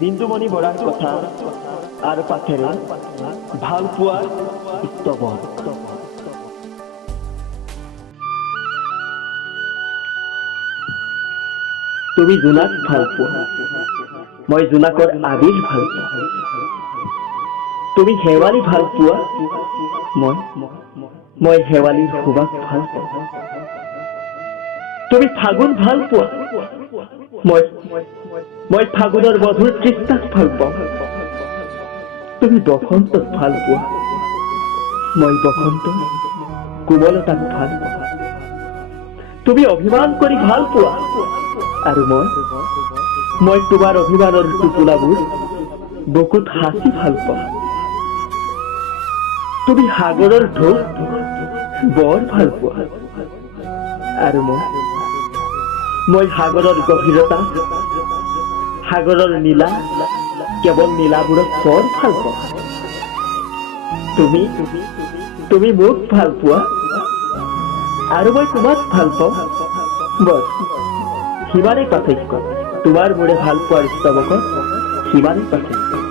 বিন্দুমণি বৰাৰ কথা আৰু পাঠেৰে ভাল পোৱাৰ স্তৱন। তুমি জোনাক ভাল পোৱা, মই জোনাকৰ আবিৰ ভাল পাওঁ। তুমি শেৱালি ভাল পোৱা, মই শেৱালিৰ সুবাস ভাল পাওঁ। তুমি ফাগুন ভাল পোৱা, মই ফাগুনৰ মধুৰ তৃষ্ণাক ভাল পাওঁ। তুমি বসন্তক ভাল পোৱা, মই বসন্ত কোমলতাক ভাল পাওঁ। তুমি অভিমান কৰি ভাল পোৱা আৰু মই তোমাৰ অভিমানৰ টোপোলাবোৰ বুকুত সাঁচি ভাল পাওঁ। তুমি সাগৰৰ ঢৌ বৰ ভাল পোৱা আৰু মই সাগৰৰ গভীৰতা, সাগৰৰ নীলা, কেৱল নীলাবোৰক বৰ ভাল পাওঁ। তুমি মোক ভাল পোৱা আৰু মই তোমাক ভাল পাওঁ। বছ সিমানেই পাৰ্থক্য, তোমাৰ মোৰে ভাল পোৱাৰ স্তৱকত সিমানেই পাৰ্থক্য।